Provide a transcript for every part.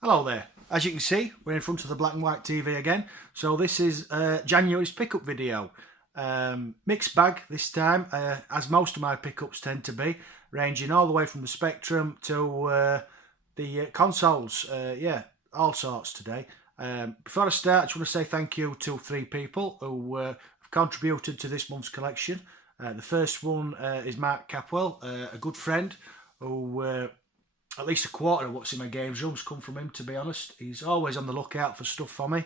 Hello there. As you can see, we're in front of the black and white TV again. So this is January's pickup video. Mixed bag this time, as most of my pickups tend to be, ranging all the way from the Spectrum to the consoles. Yeah, all sorts today. Before I start, I just want to say thank you to 3 people who have contributed to this month's collection. The first one is Marc, a good friend who... at least a quarter of what's in my games rooms come from him, to be honest. He's always on the lookout for stuff for me.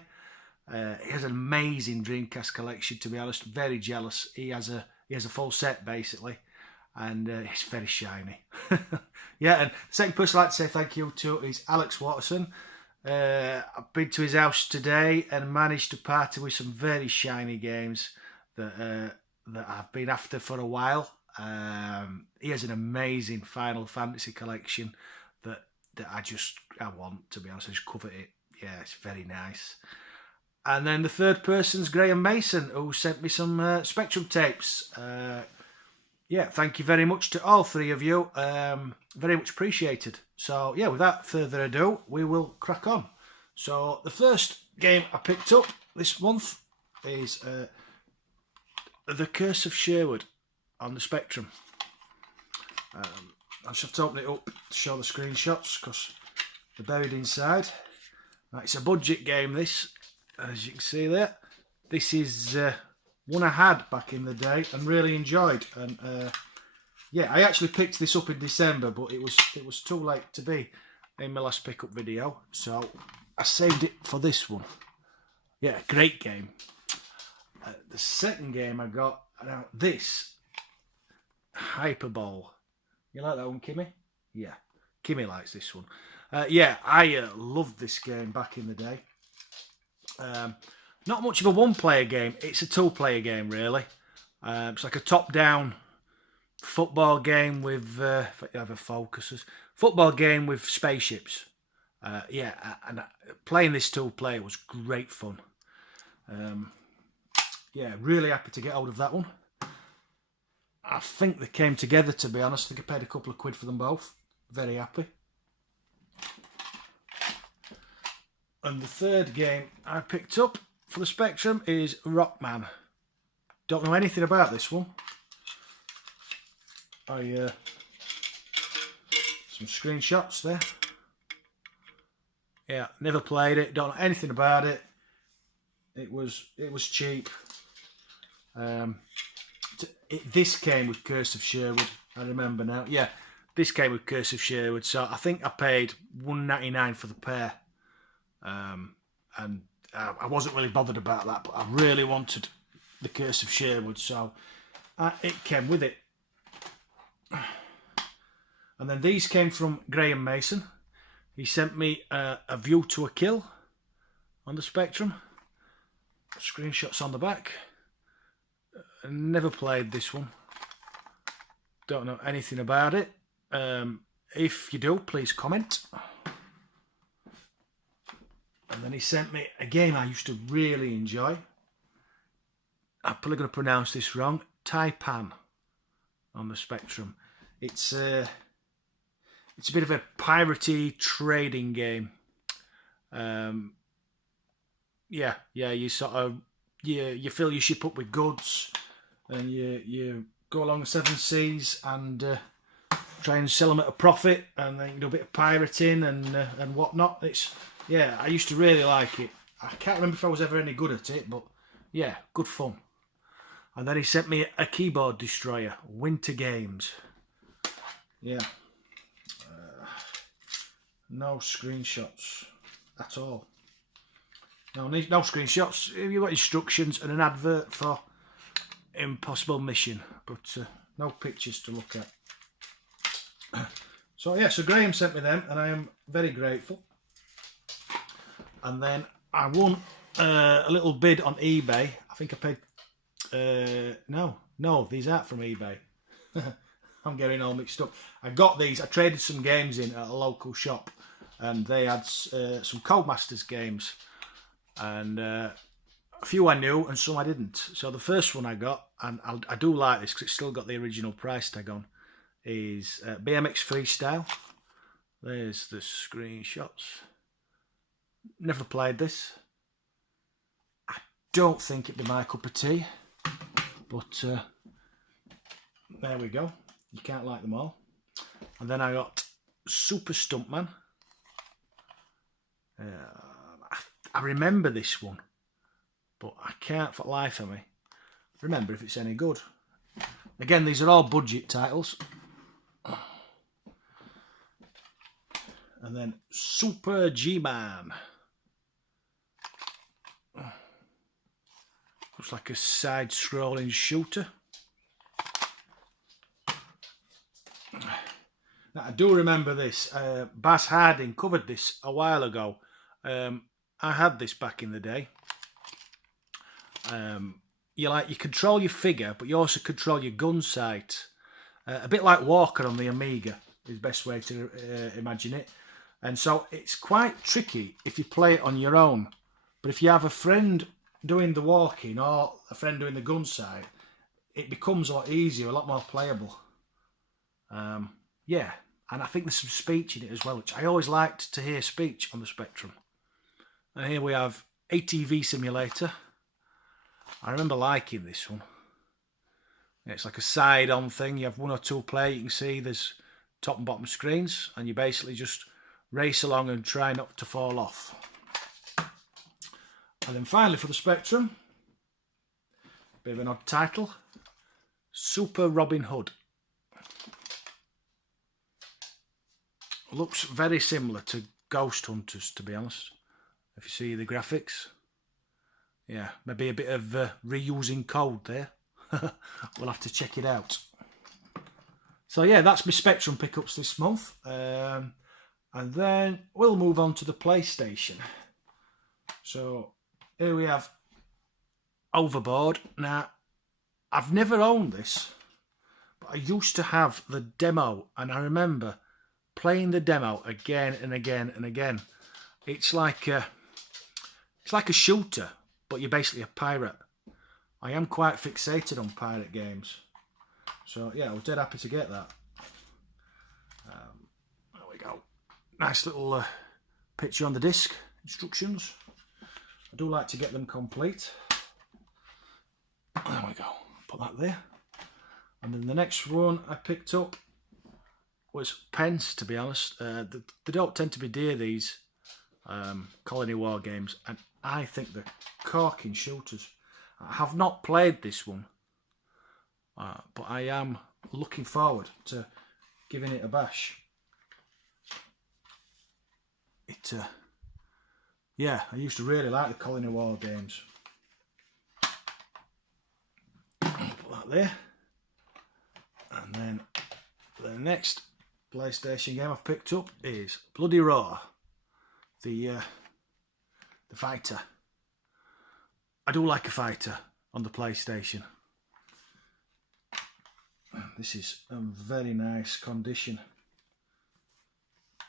He has an amazing Dreamcast collection, to be honest. Very jealous. He has a full set, basically. And it's very shiny. Yeah, and the second person I'd like to say thank you to is Alex Waterson. I've been to his house today and managed to party with some very shiny games that I've been after for a while. He has an amazing Final Fantasy collection that I want, to be honest. I just covet it. Yeah, it's very nice. And then the third person's Graeme Mason, who sent me some Spectrum tapes. Yeah, thank you very much to all 3 of you. Very much appreciated. So yeah, without further ado, we will crack on. So the first game I picked up this month is The Curse of Sherwood on the Spectrum. I just have to open it up to show the screenshots because they're buried inside. Right, it's a budget game, this, as you can see there. This is one I had back in the day and really enjoyed. And yeah, I actually picked this up in December, but it was too late to be in my last pickup video, so I saved it for this one. Yeah, great game. The second game I got, now this, Hyperball. You like that one, Kimmy? Yeah, Kimmy likes this one. Yeah, I loved this game back in the day. Not much of a one-player game. It's a 2-player game, really. It's like a top-down football game with... if I have a focus. Football game with spaceships. Yeah, and playing this 2-player was great fun. Yeah, really happy to get hold of that one. I think they came together, to be honest. I think I paid a couple of quid for them both. Very happy. And the third game I picked up for the Spectrum is Rockman. Don't know anything about this one. Some screenshots there. Yeah, never played it. Don't know anything about it. It was cheap. This came with Curse of Sherwood, I remember now. Yeah, this came with Curse of Sherwood, so I think I paid $1.99 for the pair. And I wasn't really bothered about that, but I really wanted the Curse of Sherwood, so it came with it. And then these came from Graeme Mason. He sent me A View to a Kill on the Spectrum. Screenshots on the back. Never played this one. Don't know anything about it. If you do, please comment. And then he sent me a game I used to really enjoy. I'm probably going to pronounce this wrong. Taipan on the Spectrum. It's a bit of a piratey trading game. Yeah, you sort of you fill your ship up with goods. And you go along the 7 seas and try and sell them at a profit, and then you do a bit of pirating and whatnot. Yeah, I used to really like it. I can't remember if I was ever any good at it, but yeah, good fun. And then he sent me a keyboard destroyer, Winter Games. Yeah, no screenshots at all. No screenshots. You've got instructions and an advert for Impossible Mission, but no pictures to look at. So yeah, so Graeme sent me them and I am very grateful. And then I won a little bid on eBay. I think I paid no, these aren't from eBay. I'm getting all mixed up. I got these, I traded some games in at a local shop and they had some Codemasters games, and a few I knew and some I didn't. So the first one I got, and I do like this because it's still got the original price tag on, is BMX Freestyle. There's the screenshots. Never played this. I don't think it'd be my cup of tea, but there we go. You can't like them all. And then I got Super Stuntman. I remember this one, but I can't for the life of me remember if it's any good. Again, these are all budget titles. And then Super G-Man. Looks like a side-scrolling shooter. Now, I do remember this. Bass Harding covered this a while ago. I had this back in the day. You control your figure, but you also control your gun sight. A bit like Walker on the Amiga is the best way to imagine it. And so it's quite tricky if you play it on your own. But if you have a friend doing the walking or a friend doing the gun sight, it becomes a lot easier, a lot more playable. Yeah, and I think there's some speech in it as well, which I always liked to hear speech on the Spectrum. And here we have ATV Simulator. I remember liking this one. It's like a side-on thing. You have one or two players. You can see there's top and bottom screens, and you basically just race along and try not to fall off. And then finally for the Spectrum, bit of an odd title, Super Robin Hood. Looks very similar to Ghost Hunters, to be honest. If you see the graphics. Yeah, maybe a bit of reusing code there. We'll have to check it out. So yeah, that's my Spectrum pickups this month. And then we'll move on to the PlayStation. So here we have Overboard. Now, I've never owned this, but I used to have the demo, and I remember playing the demo again and again and again. It's like a shooter, but you're basically a pirate. I am quite fixated on pirate games. So yeah, I was dead happy to get that. There we go. Nice little picture on the disc, instructions. I do like to get them complete. There we go, put that there. And then the next one I picked up was pence, to be honest. They don't tend to be dear, these Colony War games, and I think they're corking shooters. I have not played this one, but I am looking forward to giving it a bash. Yeah, I used to really like the Colony War games. Put that there. And then the next PlayStation game I've picked up is Bloody Roar, the fighter. I do like a fighter on the PlayStation. This is a very nice condition.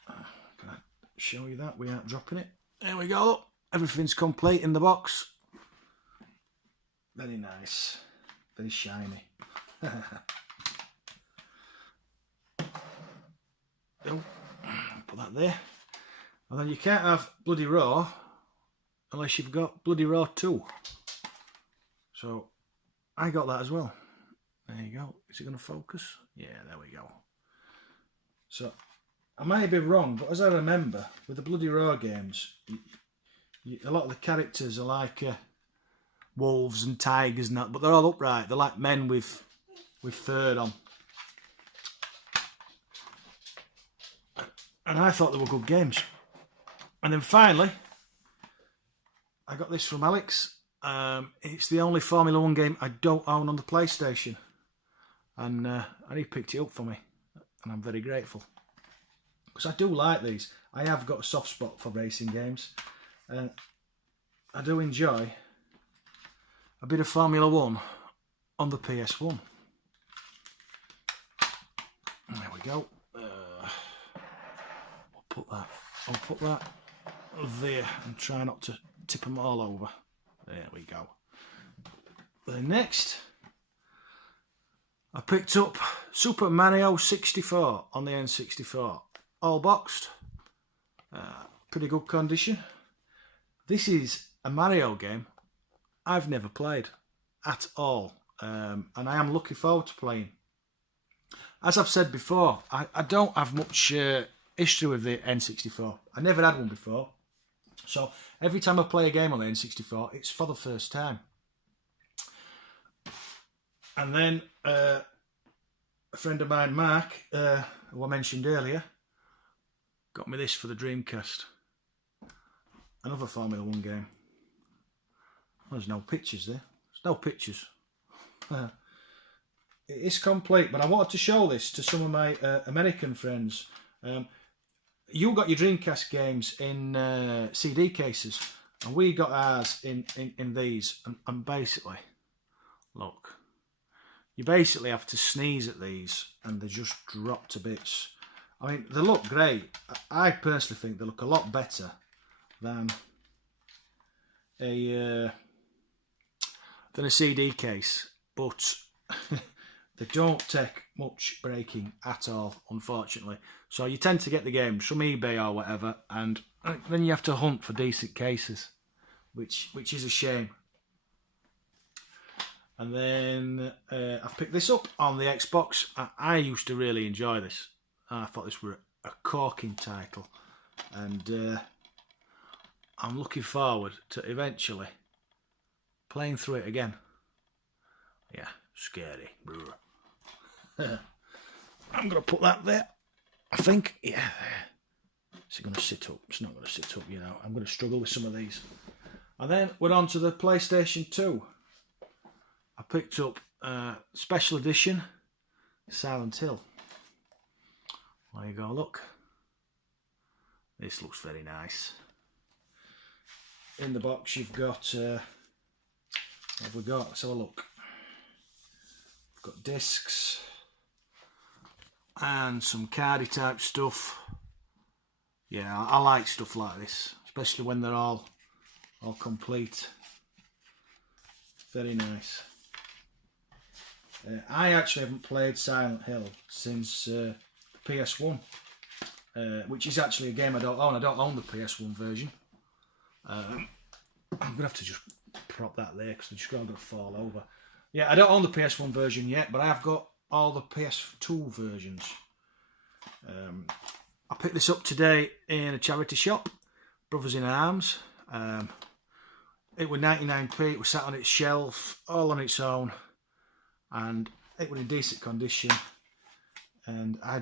Can I show you that without dropping it? There we go. Everything's complete in the box. Very nice. Very shiny. Put that there. And then you can't have Bloody Roar unless you've got Bloody Roar 2. So I got that as well. There you go. Is it going to focus? Yeah, there we go. So I might be wrong, but as I remember, with the Bloody Roar games, a lot of the characters are like wolves and tigers and that, but they're all upright. They're like men with fur on. And I thought they were good games. And then finally, I got this from Alex. It's the only Formula 1 game I don't own on the PlayStation. And he picked it up for me. And I'm very grateful. Because I do like these. I have got a soft spot for racing games. And I do enjoy a bit of Formula 1 on the PS1. There we go. I'll put that there and try not to tip them all over. There we go. Then next, I picked up Super Mario 64 on the N64. All boxed. Pretty good condition. This is a Mario game I've never played at all, and I am looking forward to playing. As I've said before, I don't have much history with the N64. I never had one before, so every time I play a game on the N64, it's for the first time. And then a friend of mine, Mark, who I mentioned earlier, got me this for the Dreamcast. Another Formula 1 game. Well, there's no pictures there. There's no pictures. It is complete, but I wanted to show this to some of my American friends. You got your Dreamcast games in CD cases, and we got ours in these. And basically, look, you basically have to sneeze at these, and they just drop to bits. I mean, they look great. I personally think they look a lot better than a CD case, but they don't take much breaking at all, unfortunately. So you tend to get the games from eBay or whatever, and then you have to hunt for decent cases, which is a shame. And then I've picked this up on the Xbox. I used to really enjoy this. I thought this were a corking title, and I'm looking forward to eventually playing through it again. Yeah, scary. I'm going to put that there, I think. Yeah, there. Is it going to sit up? It's not going to sit up, you know. I'm going to struggle with some of these. And then we're on to the PlayStation 2. I picked up Special Edition Silent Hill. There you go, look. This looks very nice. In the box you've got, what have we got? Let's have a look. We've got discs and some cardy type stuff. Yeah, I like stuff like this, especially when they're all complete. Very nice. I actually haven't played Silent Hill since PS1, which is actually a game I don't own. I don't own the PS1 version. I'm going to have to just prop that there because they're just going to fall over. Yeah, I don't own the PS1 version yet, but I have got all the PS2 versions. I picked this up today in a charity shop, Brothers in Arms. It was 99p, it was sat on its shelf, all on its own, and it was in decent condition, and I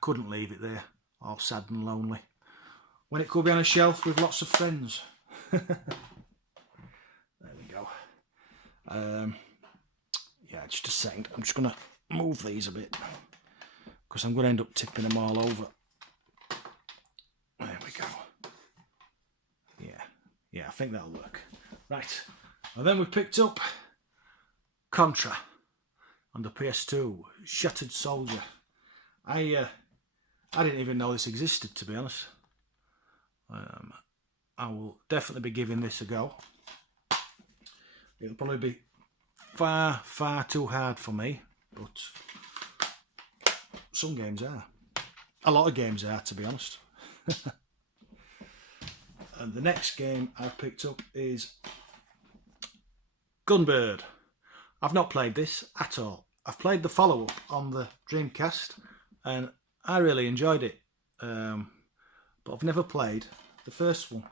couldn't leave it there, all sad and lonely, when it could be on a shelf with lots of friends. There we go. Yeah, just a second, I'm just going to move these a bit, because I'm going to end up tipping them all over. There we go. Yeah, I think that'll work. Right, and then we picked up Contra on the PS2, Shattered Soldier. I didn't even know this existed, to be honest. I will definitely be giving this a go. It'll probably be far too hard for me, but some games are. A lot of games are, to be honest. And the next game I've picked up is Gunbird. I've not played this at all. I've played the follow-up on the Dreamcast and I really enjoyed it, but I've never played the first one,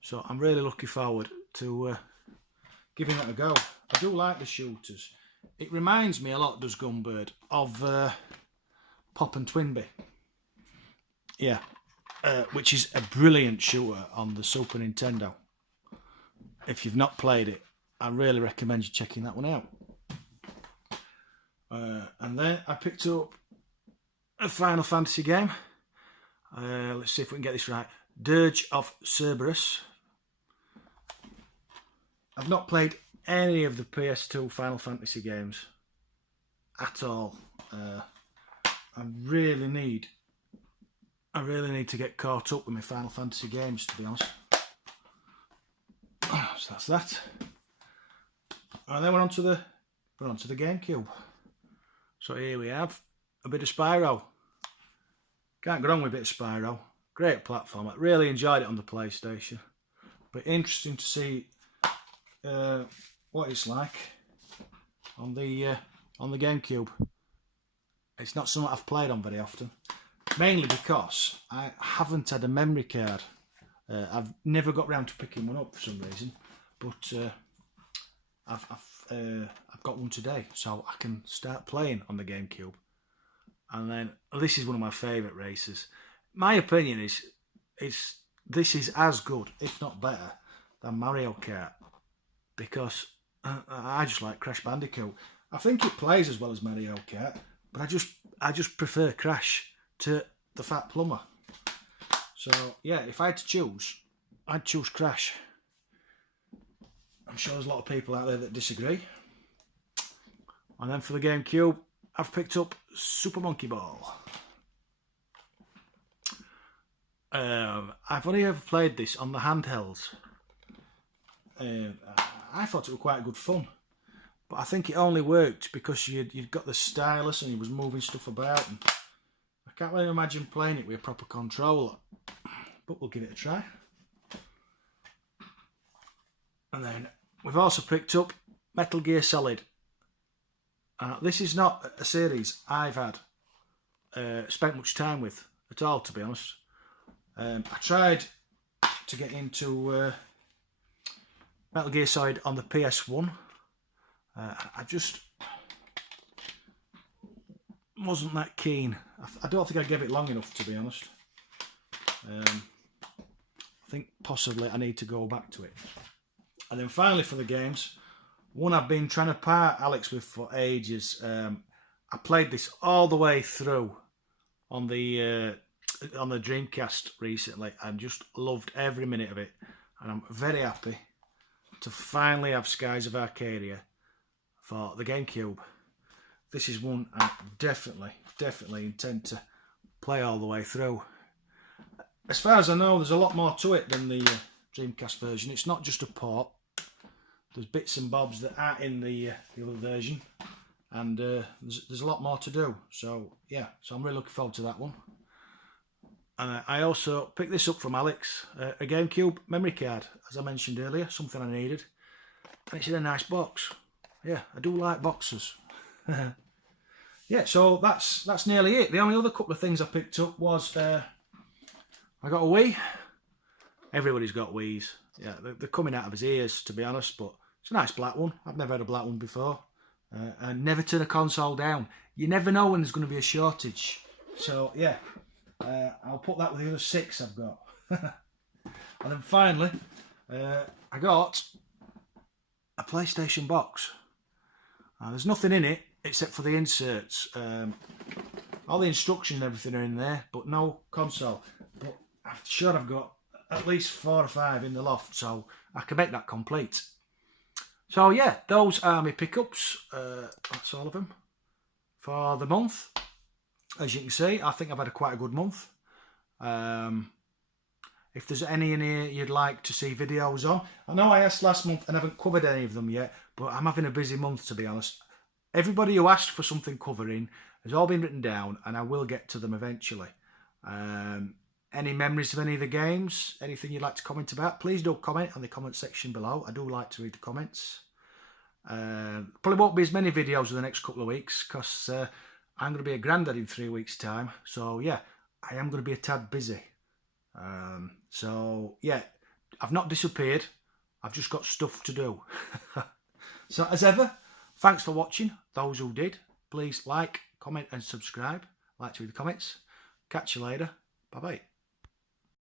so I'm really looking forward to giving it a go. I do like the shooters. It reminds me a lot, does Gunbird, of Pop and Twinbee. Yeah, which is a brilliant shooter on the Super Nintendo. If you've not played it, I really recommend you checking that one out. And then I picked up a Final Fantasy game. Let's see if we can get this right. Dirge of Cerberus. I've not played any of the PS2 Final Fantasy games at all. I really need to get caught up with my Final Fantasy games, to be honest. So that's that. And then we're on to the GameCube. So here we have a bit of Spyro. Can't go wrong with a bit of Spyro. Great platform. I really enjoyed it on the PlayStation. But interesting to see what it's like on the GameCube. It's not something I've played on very often, mainly because I haven't had a memory card. I've never got round to picking one up for some reason, but I've got one today, so I can start playing on the GameCube. And then this is one of my favourite races. My opinion is this is as good, if not better, than Mario Kart, because I just like Crash Bandicoot. I think it plays as well as Mario Kart, but I just prefer Crash to the Fat Plumber. So yeah, if I had to choose, I'd choose Crash. I'm sure there's a lot of people out there that disagree. And then for the GameCube, I've picked up Super Monkey Ball. I've only ever played this on the handhelds. I thought it was quite good fun, but I think it only worked because you'd got the stylus and you was moving stuff about. And I can't really imagine playing it with a proper controller, but we'll give it a try. And then we've also picked up Metal Gear Solid. This is not a series I've had spent much time with at all, to be honest. I tried to get into Metal Gear Solid on the PS1. I just wasn't that keen. I don't think I gave it long enough, to be honest. I think possibly I need to go back to it. And then finally for the games, one I've been trying to part Alex with for ages. I played this all the way through on the dreamcast recently and just loved every minute of it. And I'm very happy to finally have Skies of Arcadia for the GameCube. This is one I definitely intend to play all the way through. As far as I know, there's a lot more to it than the Dreamcast version. It's not just a port. There's bits and bobs that aren't in the other version, and there's a lot more to do. So yeah, so I'm really looking forward to that one. And I also picked this up from Alex, a GameCube memory card, as I mentioned earlier, something I needed, and it's in a nice box. Yeah, I do like boxes. Yeah, so that's nearly it. The only other couple of things I picked up was I got a Wii. Everybody's got Wiis. Yeah, they're coming out of his ears, to be honest, but it's a nice black one. I've never had a black one before. And never turn a console down. You never know when there's going to be a shortage. So yeah, I'll put that with the other 6 I've got. And then finally, I got a PlayStation box. There's nothing in it except for the inserts. All the instructions and everything are in there, but no console. But I'm sure I've got at least 4 or 5 in the loft, so I can make that complete. So yeah, those are my pickups. That's all of them for the month. As you can see, I think I've had quite a good month. If there's any in here you'd like to see videos on, I know I asked last month and I haven't covered any of them yet, but I'm having a busy month, to be honest. Everybody who asked for something covering has all been written down, and I will get to them eventually. Any memories of any of the games, anything you'd like to comment about, please do comment on the comment section below. I do like to read the comments. Probably won't be as many videos in the next couple of weeks because I'm going to be a granddad in 3 weeks' time. So yeah, I am going to be a tad busy. So yeah, I've not disappeared. I've just got stuff to do. So as ever, thanks for watching. Those who did, please like, comment and subscribe. Like to read the comments. Catch you later. Bye bye.